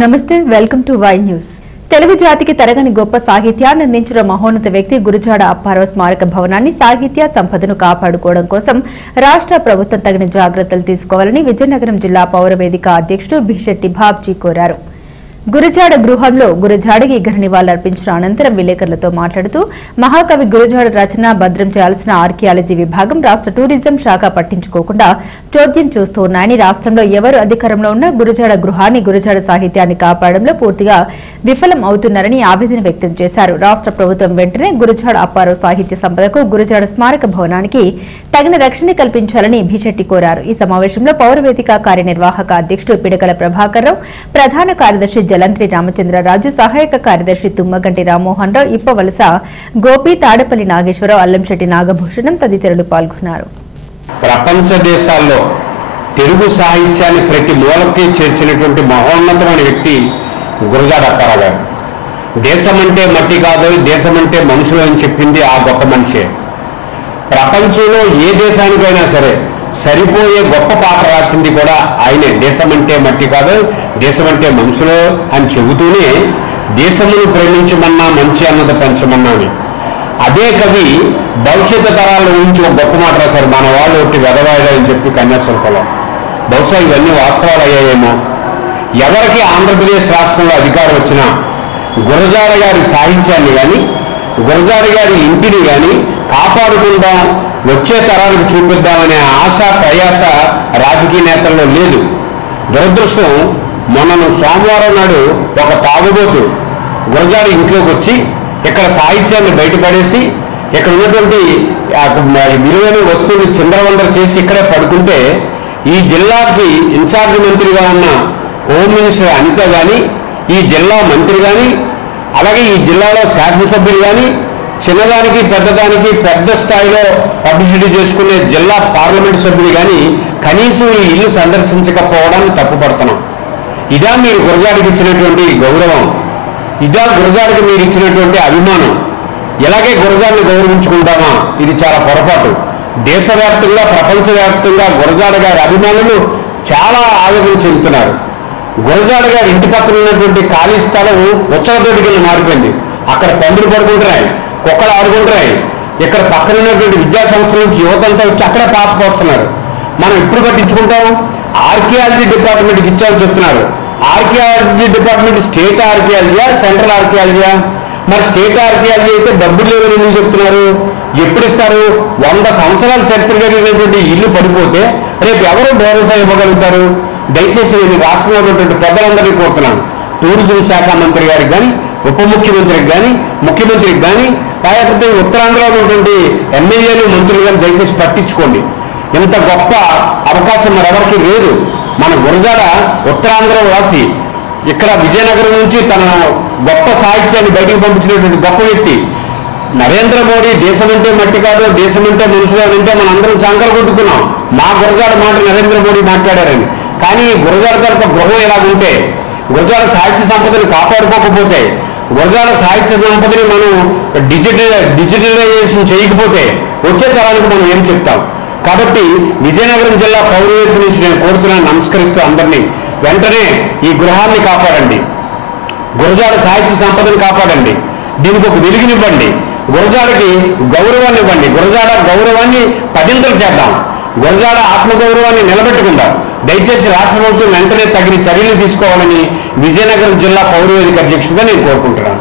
నమస్తే welcome to Y news. Telugu జాతికి తరగని గొప్ప సాహిత్యాన్ని అందించిన మహోన్నత వ్యక్తి గురజాడ అప్పారావు స్మారక భవనాన్ని సాహిత్య సంపదను కాపాడుకోవడం కోసం రాష్ట్ర ప్రభుత్వం తగిన జాగ్రత్తలు తీసుకోవాలని విజయనగరం జిల్లా పౌరవేదిక అధ్యక్షుడు బిశెట్టి బాబ్జీ కోరారు। గురజాడ గృహంలో గురజాడకి ఘన నివాళులర్పించిన అనంతరం విలేకరులతో మాట్లాడుతూ మహాకవి గురజాడ రచన భద్రం చేయాల్సిన ఆర్కియాలజీ విభాగం రాష్ట్ర టూరిజం శాఖ పట్టించుకోకుండా చోద్యం చూస్తూ ఉన్నాయని, రాష్ట్రంలో ఎవరు అధికారంలో ఉన్నా గురజాడ గృహాన్ని గురజాడ సాహిత్యాన్ని కాపాడంలో పూర్తిగా విఫలం అవుతున్నారని ఆవేదన వ్యక్తం చేశారు। రాష్ట్ర ప్రభుత్వం వెంటనే గురజాడ అప్పారావు సాహిత్య సంపదకు గురజాడ స్మారక భవనానికి తగిన రక్షణ కల్పించాలని బిశెట్టి కోరారు। ఈ సమావేశంలో పౌరవేదిక కార్యనిర్వాహక అధ్యక్షుడు పిడకల ప్రభాకర్ రావు, ప్రధాన కార్యదర్శి జలంత్రి రామచంద్రరాజు, సహాయక కార్యదర్శి తుమ్మగంటి రామ్మోహన్ రావు, ఇప్పవలస గోపి, తాడపల్లి నాగేశ్వరరావు, అల్లంశెట్టి నాగభూషణం తదితరులు పాల్గొన్నారు। ప్రపంచ దేశాల్లో తెలుగు సాహిత్యాన్ని ప్రతి మూలకి చేర్చినటువంటి మహోన్నతమైన వ్యక్తి గురజాడ అప్పారావు గారు। దేశమంటే మట్టి కాదు, దేశమంటే మనుషులు అని చెప్పింది ఆ గొప్ప మనిషే। ప్రపంచంలో ఏ దేశానికైనా సరే సరిపోయే గొప్ప పాట రాసింది కూడా ఆయనే। దేశమంటే మట్టి కాదు, దేశమంటే మనుషులు అని చెబుతూనే దేశమును ప్రేమించమన్నా మంచి అన్నది పెంచమన్నా అని అదే కవి భవిష్యత్తు తరాల నుంచి ఒక గొప్ప మాట రాశారు, మన వాళ్ళు ఒకటి వెదవాయిదా అని చెప్పి కన్యాశుల్కలో। బహుశా ఇవన్నీ వాస్తవాలు అయ్యాయేమో। ఎవరికి ఆంధ్రప్రదేశ్ రాష్ట్రంలో అధికారం వచ్చినా గురజాడ గారి సాహిత్యాన్ని కానీ గురజాడ గారి ఇంటిని కానీ కాపాడుకుందాం, వచ్చే తరాలకు చూపిద్దామనే ఆశ ప్రయాస రాజకీయ నేతల్లో లేదు। దురదృష్టం, మొన్న సోమవారం నాడు ఒక తాగుబోతు గురజాడ ఇంట్లోకి వచ్చి ఇక్కడ సాహిత్యాన్ని బయటపడేసి ఇక్కడ ఉన్నటువంటి విలువైన వస్తువులు చిందరవందర చేసి ఇక్కడే పడుకుంటే ఈ జిల్లాకి ఇన్ఛార్జి మంత్రిగా ఉన్న హోమ్ మినిస్టర్ అనిత కానీ, ఈ జిల్లా మంత్రి కానీ, అలాగే ఈ జిల్లాలో శాసనసభ్యులు కానీ, చిన్నదానికి పెద్దదానికి పెద్ద స్థాయిలో పబ్లిసిటీ చేసుకునే జిల్లా పార్లమెంట్ సభ్యులు కానీ కనీసం ఈ ఇల్లు సందర్శించకపోవడాన్ని తప్పుపడుతున్నాం। ఇదా మీరు గురజాడకి ఇచ్చినటువంటి గౌరవం? ఇదా గురజాడకి మీరు ఇచ్చినటువంటి అభిమానం? ఇలాగే గురజాడని గౌరవించుకుంటామా? ఇది చాలా పొరపాటు। దేశవ్యాప్తంగా ప్రపంచవ్యాప్తంగా గురజాడ గారి అభిమానులు చాలా ఆవేదన చెందుతున్నారు। గురజాడ గారి ఇంటి పక్కన ఉన్నటువంటి ఖాళీ స్థలం ఉచ్చలతోటి కింద మారిపోయింది। అక్కడ పందులు పడుకుంటున్నాయి, కుక్కలు ఆడుకుంటున్నాయి। ఇక్కడ పక్కన ఉన్నటువంటి విద్యా సంస్థల నుంచి యువతంతా వచ్చి అక్కడే పాస్ పోస్తున్నారు। మనం ఇప్పుడు పట్టించుకుంటాం? ఆర్కియాలజీ డిపార్ట్మెంట్కి ఇచ్చామని చెప్తున్నారు। ఆర్కియాలజీ డిపార్ట్మెంట్ స్టేట్ ఆర్కియాలజీయా, సెంట్రల్ ఆర్కియాలజీయా? మరి స్టేట్ ఆర్కియాలజీ అయితే డబ్బులు లేవని ఎందుకు చెప్తున్నారు? ఎప్పుడు ఇస్తారు? 100 సంవత్సరాల చరిత్ర కలిగినటువంటి ఇల్లు పడిపోతే రేపు ఎవరు భరోసా ఇవ్వగలుగుతారు? దయచేసి నేను రాష్ట్రంలో ఉన్నటువంటి పెద్దలందరినీ కోరుతున్నాను, టూరిజం శాఖ మంత్రి గారికి కానీ, ఉప ముఖ్యమంత్రికి కానీ, ముఖ్యమంత్రికి కానీ, లేకపోతే ఉత్తరాంధ్రలో ఉన్నటువంటి ఎమ్మెల్యేలు మంత్రులు కానీ దయచేసి పట్టించుకోండి। ఇంత గొప్ప అవకాశం మరెవరికి లేదు। మన గురజాడ ఉత్తరాంధ్ర వాసి, ఇక్కడ విజయనగరం నుంచి తన గొప్ప సాహిత్యాన్ని బయటకు పంపించినటువంటి గొప్ప వ్యక్తి నరేంద్ర మోడీ దేశమంటే మట్టి కాదు, దేశమంటే మనుషులు అని అంటే మనందరం సంకలు కొట్టుకున్నాం, మా గురజాడ మాట నరేంద్ర మోడీ మాట్లాడారని। కానీ గురజాడ తరపు గృహం ఎలాగుంటే, గురజాడ సాహిత్య సంపదను కాపాడుకోకపోతే, గురజాడ సాహిత్య సంపదని మనం డిజిటలైజేషన్ చేయకపోతే వచ్చే తరానికి మనం ఏం చెప్తాం? కాబట్టి విజయనగరం జిల్లా పౌరవేదిక నుంచి నేను కోరుతున్నాను, నమస్కరిస్తూ అందరినీ వెంటనే ఈ గృహాన్ని కాపాడండి, గురజాడ సాహిత్య సంపదను కాపాడండి, దీనికి ఒక వెలుగునివ్వండి, గురజాడకి గౌరవాన్ని ఇవ్వండి, గురజాడ గౌరవాన్ని పదింతలు చేద్దాం, గురజాడ ఆత్మగౌరవాన్ని నిలబెట్టుకుందాం। దయచేసి రాష్ట్ర ప్రభుత్వం వెంటనే తగిన చర్యలు తీసుకోవాలని విజయనగరం జిల్లా పౌరవేదిక అధ్యక్షుడిగా నేను కోరుకుంటున్నాను।